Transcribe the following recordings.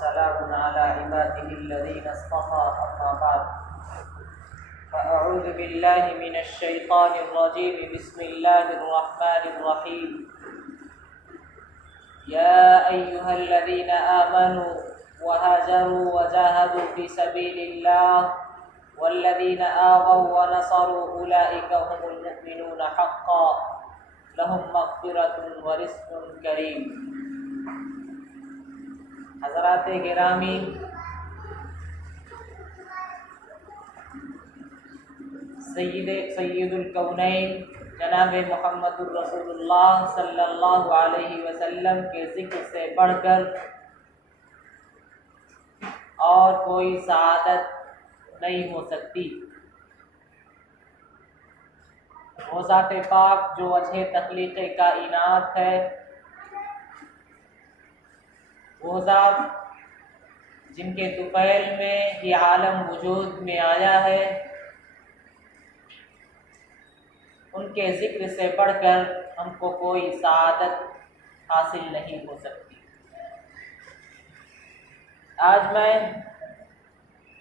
وسلام على عباده الذين اصطفى أما بعد فأعوذ بالله من الشيطان الرجيم بسم الله الرحمن الرحيم يا أيها الذين آمنوا وهاجروا وجاهدوا في سبيل الله والذين آووا ونصروا أولئك هم المؤمنون حقا لهم مغفرة ورزق کریم۔ حضرات گرامی، سید الکونین جناب محمد الرسول اللہ صلی اللہ علیہ وسلم کے ذکر سے بڑھ کر اور کوئی سعادت نہیں ہو سکتی۔ وہ ذات پاک جو وجہ تخلیق کائنات ہے، وہ ذات جن کے طفیل میں یہ عالم وجود میں آیا ہے، ان کے ذکر سے بڑھ کر ہم کو کوئی سعادت حاصل نہیں ہو سکتی۔ آج میں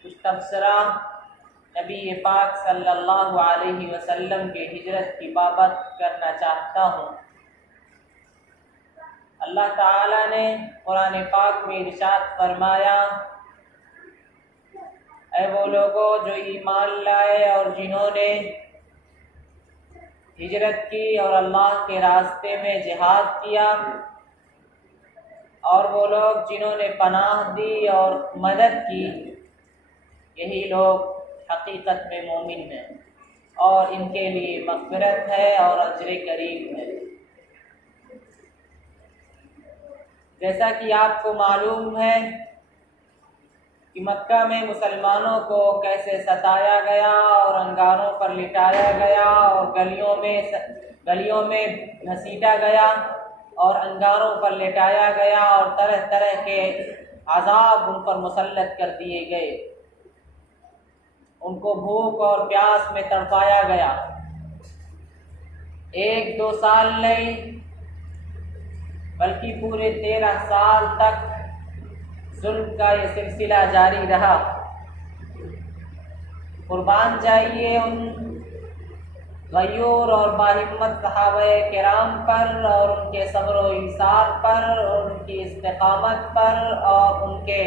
کچھ تبصرہ نبی پاک صلی اللہ علیہ وسلم کے ہجرت کی بابت کرنا چاہتا ہوں۔ اللہ تعالیٰ نے قرآن پاک میں ارشاد فرمایا، اے وہ لوگوں جو ایمان لائے اور جنہوں نے ہجرت کی اور اللہ کے راستے میں جہاد کیا، اور وہ لوگ جنہوں نے پناہ دی اور مدد کی، یہی لوگ حقیقت میں مومن ہیں اور ان کے لیے مغفرت ہے اور اجر کریم ہے۔ جیسا کہ آپ کو معلوم ہے کہ مکہ میں مسلمانوں کو کیسے ستایا گیا اور انگاروں پر لٹایا گیا اور گلیوں میں گھسیٹا گیا اور انگاروں پر لٹایا گیا اور طرح طرح کے عذاب ان پر مسلط کر دیے گئے، ان کو بھوک اور پیاس میں تڑپایا گیا۔ 1-2 سال نہیں بلکہ پورے 13 سال تک ظلم کا یہ سلسلہ جاری رہا۔ قربان جائیے ان غیور اور باہمت صحابہ کرام پر اور ان کے صبر و ایثار پر اور ان کی استقامت پر اور ان کے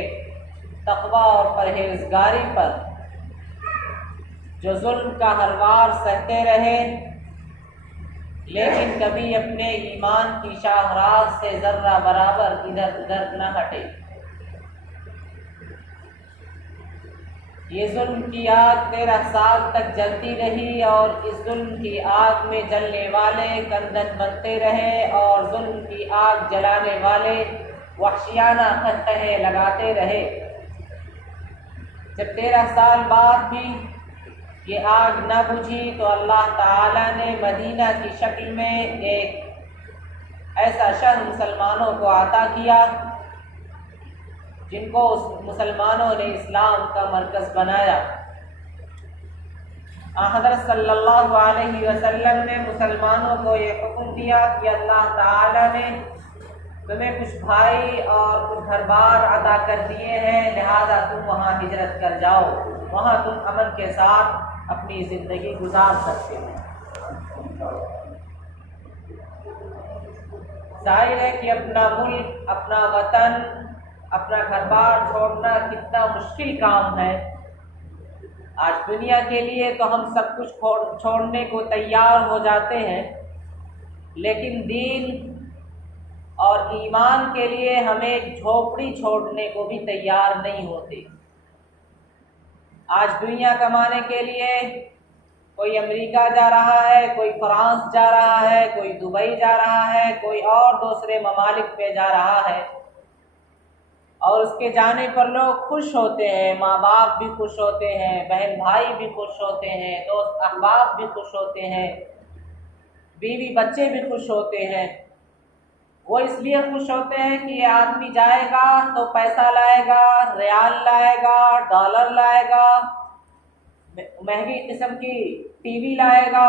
تقوی اور پرہیزگاری پر، جو ظلم کا ہر وار سہتے رہے لیکن کبھی اپنے ایمان کی شاہراہ سے ذرہ برابر ادھر ادھر نہ ہٹے۔ یہ ظلم کی آگ 13 سال تک جلتی رہی اور اس ظلم کی آگ میں جلنے والے کندن بنتے رہے اور ظلم کی آگ جلانے والے وحشیانہ قہقہے لگاتے رہے۔ جب 13 سال بعد بھی یہ آگ نہ بجھی تو اللہ تعالیٰ نے مدینہ کی شکل میں ایک ایسا شہر مسلمانوں کو عطا کیا جن کو مسلمانوں نے اسلام کا مرکز بنایا۔ حضرت صلی اللہ علیہ وسلم نے مسلمانوں کو یہ حکم دیا کہ اللہ تعالیٰ نے تمہیں کچھ بھائی اور کچھ گھر بار عطا کر دیے ہیں، لہذا تم وہاں ہجرت کر جاؤ، وہاں تم امن کے ساتھ اپنی زندگی گزار سکتے ہو۔ ظاہر ہے کہ اپنا ملک، اپنا وطن، اپنا گھر بار چھوڑنا کتنا مشکل کام ہے۔ آج دنیا کے لیے تو ہم سب کچھ چھوڑنے کو تیار ہو جاتے ہیں، لیکن دین اور ایمان کے لیے ہمیں ایک جھوپڑی چھوڑنے کو بھی تیار نہیں ہوتے۔ آج دنیا کمانے کے لیے کوئی امریکہ جا رہا ہے، کوئی فرانس جا رہا ہے، کوئی دبئی جا رہا ہے، کوئی اور دوسرے ممالک پہ جا رہا ہے، اور اس کے جانے پر لوگ خوش ہوتے ہیں، ماں باپ بھی خوش ہوتے ہیں، بہن بھائی بھی خوش ہوتے ہیں، دوست احباب بھی خوش ہوتے ہیں، بیوی بچے بھی خوش ہوتے ہیں۔ وہ اس لیے خوش ہوتے ہیں کہ یہ آدمی جائے گا تو پیسہ لائے گا، ریال لائے گا، ڈالر لائے گا، مہنگی قسم کی ٹی وی لائے گا،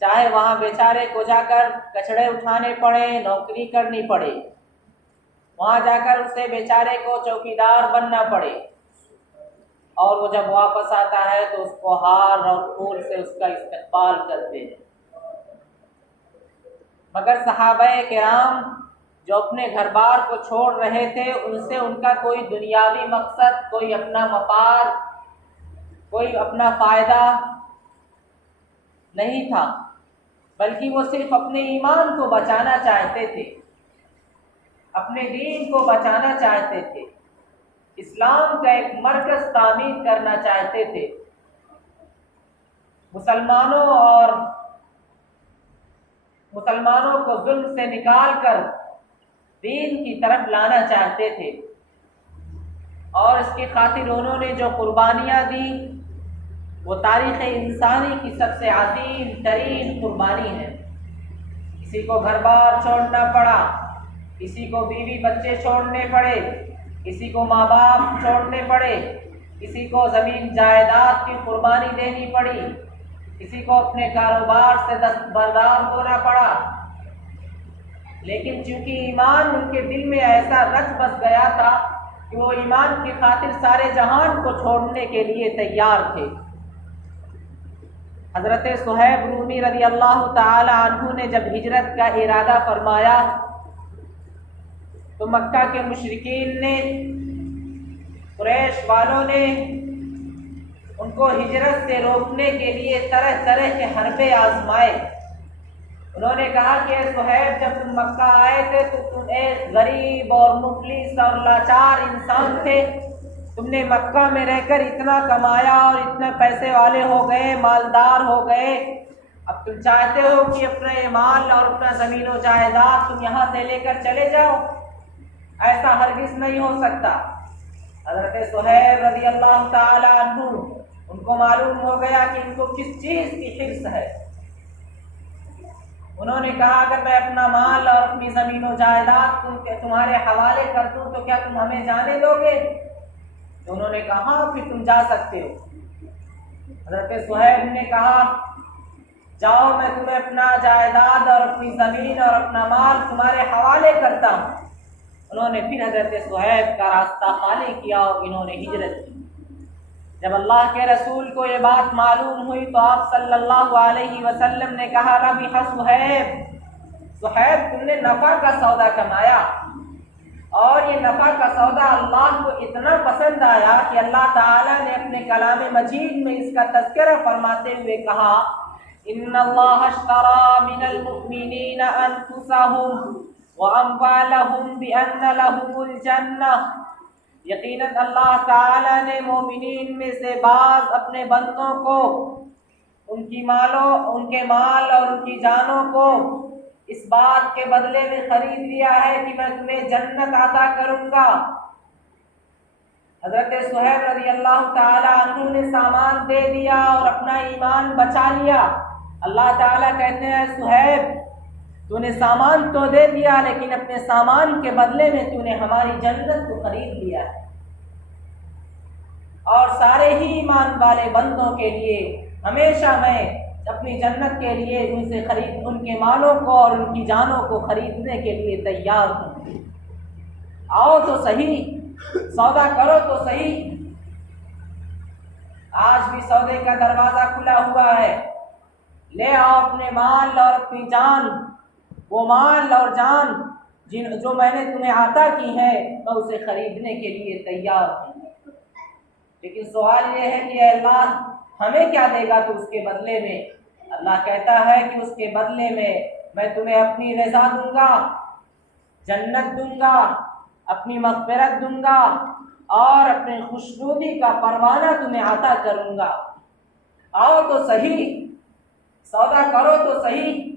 چاہے وہاں بیچارے کو جا کر کچڑے اٹھانے پڑے، نوکری کرنی پڑے، وہاں جا کر اسے بیچارے کو چوکیدار بننا پڑے، اور وہ جب واپس آتا ہے تو اس کو ہار اور پھول سے اس کا استقبال کرتے ہیں۔ مگر صحابہ کرام جو اپنے گھر بار کو چھوڑ رہے تھے، ان سے ان کا کوئی دنیاوی مقصد، کوئی اپنا مفاد، کوئی اپنا فائدہ نہیں تھا، بلکہ وہ صرف اپنے ایمان کو بچانا چاہتے تھے، اپنے دین کو بچانا چاہتے تھے، اسلام کا ایک مرکز تعمیر کرنا چاہتے تھے، مسلمانوں کو ظلم سے نکال کر دین کی طرف لانا چاہتے تھے، اور اس کی خاطر انہوں نے جو قربانیاں دی وہ تاریخ انسانی کی سب سے عظیم ترین قربانی ہے۔ کسی کو گھر بار چھوڑنا پڑا، کسی کو بیوی بچے چھوڑنے پڑے، کسی کو ماں باپ چھوڑنے پڑے، کسی کو زمین جائیداد کی قربانی دینی پڑی، کسی کو اپنے کاروبار سے دستبردار ہونا پڑا، لیکن چونکہ ایمان ان کے دل میں ایسا رچ بس گیا تھا کہ وہ ایمان کی خاطر سارے جہان کو چھوڑنے کے لیے تیار تھے۔ حضرت صہیب رومی رضی اللہ تعالی عنہ نے جب ہجرت کا ارادہ فرمایا تو مکہ کے مشرکین نے، قریش والوں نے ان کو ہجرت سے روکنے کے لیے طرح طرح کے حربے آزمائے۔ انہوں نے کہا کہ صہیب، جب تم مکہ آئے تھے تو تم ایک غریب اور مفلس اور لاچار انسان تھے، تم نے مکہ میں رہ کر اتنا کمایا اور اتنے پیسے والے ہو گئے، مالدار ہو گئے، اب تم چاہتے ہو کہ اپنا مال اور اپنا زمین و جائیداد تم یہاں سے لے کر چلے جاؤ؟ ایسا ہرگز نہیں ہو سکتا۔ حضرت صہیب رضی اللہ تعالی عنہ، ان کو معلوم ہو گیا کہ ان کو کس چیز کی حرص ہے۔ انہوں نے کہا اگر میں اپنا مال اور اپنی زمین و جائیداد تمہارے حوالے کر دوں تو کیا تم ہمیں جانے دو گے؟ تو انہوں نے کہا ہاں، پھر تم جا سکتے ہو۔ حضرت صہیب نے کہا جاؤ، میں تمہیں اپنا جائیداد اور اپنی زمین اور اپنا مال تمہارے حوالے کرتا ہوں۔ انہوں نے پھر حضرت صہیب کا راستہ خالی کیا اور انہوں نے ہجرت کی۔ جب اللہ کے رسول کو یہ بات معلوم ہوئی تو آپ صلی اللہ علیہ وسلم نے کہا ربح صہیب، تم نے نفع کا سودا کمایا، اور یہ نفع کا سودا اللہ کو اتنا پسند آیا کہ اللہ تعالیٰ نے اپنے کلام مجید میں اس کا تذکرہ فرماتے ہوئے کہا ان اللہ اشتری من المؤمنین انفسهم واموالهم بان لهم الجنہ، یقیناً اللہ تعالیٰ نے مومنین میں سے بعض اپنے بندوں کو ان کے مال اور ان کی جانوں کو اس بات کے بدلے میں خرید لیا ہے کہ میں تمہیں جنت عطا کروں گا۔ حضرت صہیب رضی اللہ تعالی عنہ نے سامان دے دیا اور اپنا ایمان بچا لیا۔ اللہ تعالیٰ کہتے ہیں صہیب، تو نے سامان تو دے دیا لیکن اپنے سامان کے بدلے میں تو نے ہماری جنت کو خرید لیا ہے۔ اور سارے ہی ایمان والے بندوں کے لیے ہمیشہ میں اپنی جنت کے لیے ان کے مالوں کو اور ان کی جانوں کو خریدنے کے لیے تیار ہوں۔ آؤ تو صحیح، سودا کرو تو صحیح۔ آج بھی سودے کا دروازہ کھلا ہوا ہے، لے آؤ اپنے مال اور اپنی جان، وہ مال اور جان جو میں نے تمہیں عطا کی ہے، میں اسے خریدنے کے لیے تیار ہوں۔ لیکن سوال یہ ہے کہ اے اللہ، ہمیں کیا دے گا تو اس کے بدلے میں؟ اللہ کہتا ہے کہ اس کے بدلے میں تمہیں اپنی رضا دوں گا، جنت دوں گا، اپنی مغفرت دوں گا، اور اپنے خوشنودی کا پروانہ تمہیں عطا کروں گا۔ آؤ تو صحیح، سودا کرو تو صحیح۔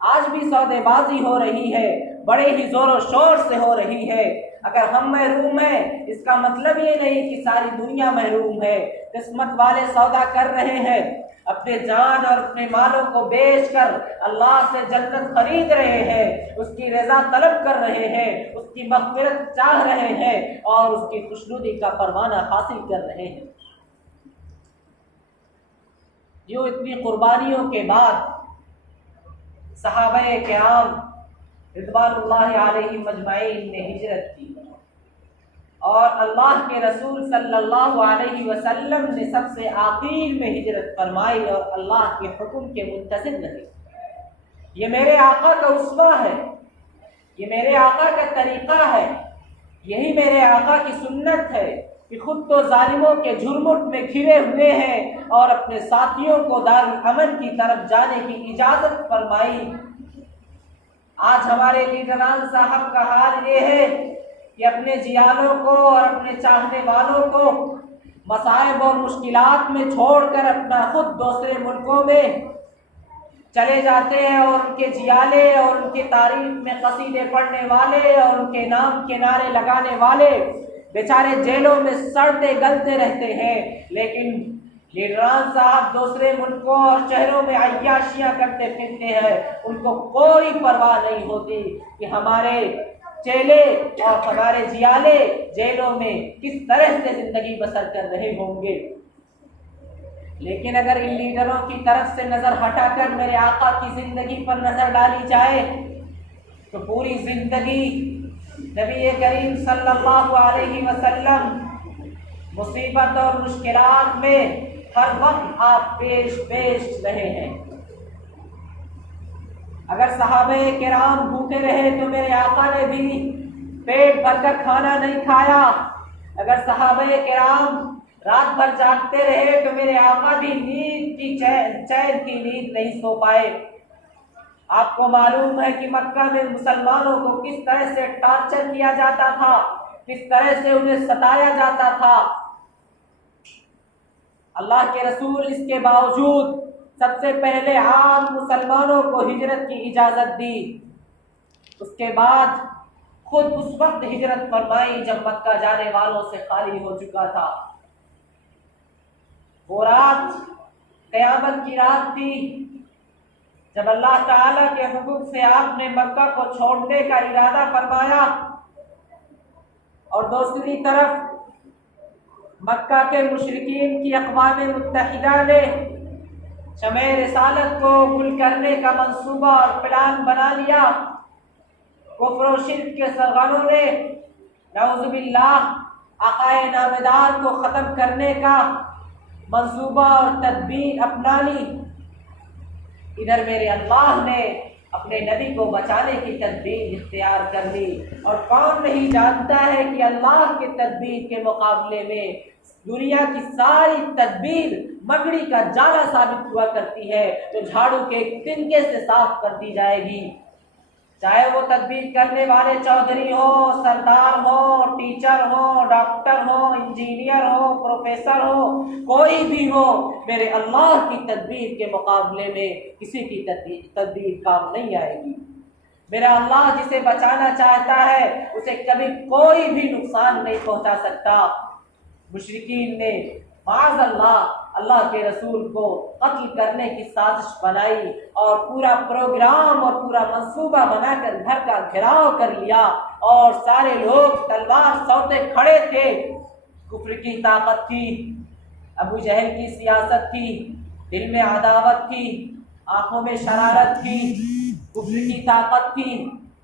آج بھی سودے بازی ہو رہی ہے، بڑے ہی زور و شور سے ہو رہی ہے۔ اگر ہم محروم ہیں اس کا مطلب یہ نہیں کہ ساری دنیا محروم ہے۔ قسمت والے سودا کر رہے ہیں، اپنے جان اور اپنے مالوں کو بیچ کر اللہ سے جنت خرید رہے ہیں، اس کی رضا طلب کر رہے ہیں، اس کی مغفرت چاہ رہے ہیں اور اس کی خوشنودی کا پروانہ حاصل کر رہے ہیں۔ اتنی قربانیوں کے بعد صحابہ کرام رضوان اللہ علیہم اجمعین نے ہجرت کی، اور اللہ کے رسول صلی اللہ علیہ وسلم نے سب سے آخر میں ہجرت فرمائی اور اللہ کے حکم کے منتظر رہے۔ یہ میرے آقا کا اسوہ ہے، یہ میرے آقا کا طریقہ ہے، یہی میرے آقا کی سنت ہے کہ خود تو ظالموں کے جھرمٹ میں گھرے ہوئے ہیں اور اپنے ساتھیوں کو دارالامن کی طرف جانے کی اجازت فرمائی۔ آج ہمارے لیڈران صاحب کا حال یہ ہے کہ اپنے جیالوں کو اور اپنے چاہنے والوں کو مصائب اور مشکلات میں چھوڑ کر اپنا خود دوسرے ملکوں میں چلے جاتے ہیں، اور ان کے جیالے اور ان کی تعریف میں قصیدے پڑھنے والے اور ان کے نام کے نعرے لگانے والے بیچارے جیلوں میں سڑتے گلتے رہتے ہیں، لیکن لیڈران صاحب دوسرے ملکوں اور شہروں میں عیاشیاں کرتے پھرتے ہیں۔ ان کو کوئی پرواہ نہیں ہوتی کہ ہمارے چیلے اور ہمارے جیالے جیلوں میں کس طرح سے زندگی بسر کر رہے ہوں گے۔ لیکن اگر ان لیڈروں کی طرف سے نظر ہٹا کر میرے آقا کی زندگی پر نظر ڈالی جائے تو پوری زندگی نبی کریم صلی اللہ علیہ وسلم مصیبت اور مشکلات میں ہر وقت آپ پیش رہے ہیں۔ اگر صحابہ کرام بھوکے رہے تو میرے آقا نے بھی پیٹ بھر کر کھانا نہیں کھایا، اگر صحابہ کرام رات بھر جاگتے رہے تو میرے آقا بھی نیند کی چین کی نیند نہیں سو پائے۔ آپ کو معلوم ہے کہ مکہ میں مسلمانوں کو کس طرح سے ٹارچر کیا جاتا تھا، کس طرح سے انہیں ستایا جاتا تھا۔ اللہ کے رسول اس کے باوجود سب سے پہلے عام مسلمانوں کو ہجرت کی اجازت دی، اس کے بعد خود اس وقت ہجرت فرمائی جب مکہ جانے والوں سے خالی ہو چکا تھا۔ وہ رات قیامت کی رات تھی جب اللہ تعالیٰ کے حکم سے آپ نے مکہ کو چھوڑنے کا ارادہ فرمایا، اور دوسری طرف مکہ کے مشرکین کی اقوام متحدہ نے شمع رسالت کو گل کرنے کا منصوبہ اور پلان بنا لیا۔ کفر و شرک کے سرغنوں نے نعوذ باللہ عقائد نامدار کو ختم کرنے کا منصوبہ اور تدبیر اپنا لی۔ ادھر میرے اللہ نے اپنے نبی کو بچانے کی تدبیر اختیار کر لی، اور کون نہیں جانتا ہے کہ اللہ کے تدبیر کے مقابلے میں دنیا کی ساری تدبیر مکڑی کا جالا ثابت ہوا کرتی ہے جو جھاڑو کے تنکے سے صاف کر دی جائے گی۔ چاہے وہ تدبیر کرنے والے چودھری ہو، سردار ہو، ٹیچر ہو، ڈاکٹر ہو، انجینئر ہو، پروفیسر ہو، کوئی بھی ہو، میرے اللہ کی تدبیر کے مقابلے میں کسی کی تدبیر کام نہیں آئے گی۔ میرا اللہ جسے بچانا چاہتا ہے اسے کبھی کوئی بھی نقصان نہیں پہنچا سکتا۔ مشرکین نے معاذ اللہ کے رسول کو قتل کرنے کی سازش بنائی اور پورا پروگرام اور پورا منصوبہ بنا کر گھر کا گھیراؤ کر لیا، اور سارے لوگ تلوار سوتے کھڑے تھے۔ کفر کی طاقت تھی، ابو جہل کی سیاست تھی، دل میں عداوت تھی، آنکھوں میں شرارت تھی، کفر کی طاقت تھی،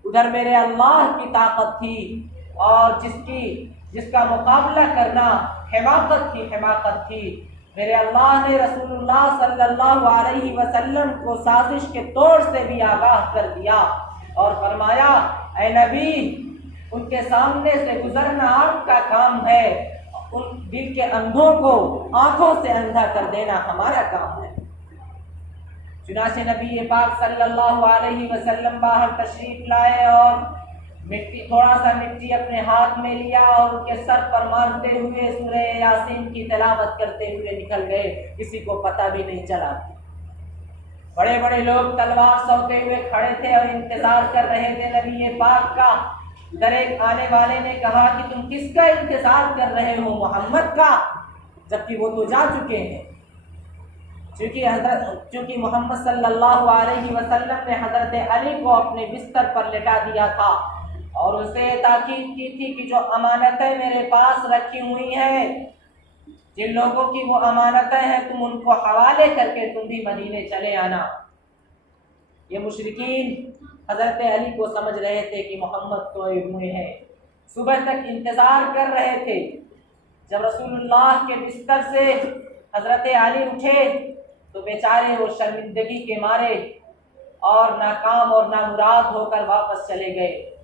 ادھر میرے اللہ کی طاقت تھی، اور جس کا مقابلہ کرنا حماقت تھی۔ میرے اللہ نے رسول اللہ صلی اللہ علیہ وسلم کو سازش کے توڑ سے بھی آگاہ کر دیا اور فرمایا، اے نبی، ان کے سامنے سے گزرنا آپ کا کام ہے، ان دل کے اندھوں کو آنکھوں سے اندھا کر دینا ہمارا کام ہے۔ چنانچہ نبی پاک صلی اللہ علیہ وسلم باہر تشریف لائے اور تھوڑا سا مٹی اپنے ہاتھ میں لیا اور ان کے سر پر مارتے ہوئے سورہ یاسین کی تلاوت کرتے ہوئے نکل گئے، کسی کو پتہ بھی نہیں چلا۔ بڑے بڑے لوگ تلوار سوتے ہوئے کھڑے تھے اور انتظار کر رہے تھے نبی پاک کا۔ ادھر ایک آنے والے نے کہا کہ تم کس کا انتظار کر رہے ہو؟ محمد کا، جبکہ وہ تو جا چکے ہیں۔ چونکہ محمد صلی اللہ علیہ وسلم نے حضرت علی کو اپنے بستر پر لٹا دیا تھا اور اسے تاکید کی تھی کہ جو امانتیں میرے پاس رکھی ہوئی ہیں، جن لوگوں کی وہ امانتیں ہیں، تم ان کو حوالے کر کے تم بھی مدینے چلے آنا۔ یہ مشرکین حضرت علی کو سمجھ رہے تھے کہ محمد سوئے ہوئے ہیں، صبح تک انتظار کر رہے تھے۔ جب رسول اللہ کے بستر سے حضرت علی اٹھے تو بیچارے وہ شرمندگی کے مارے اور ناکام اور نامراد ہو کر واپس چلے گئے۔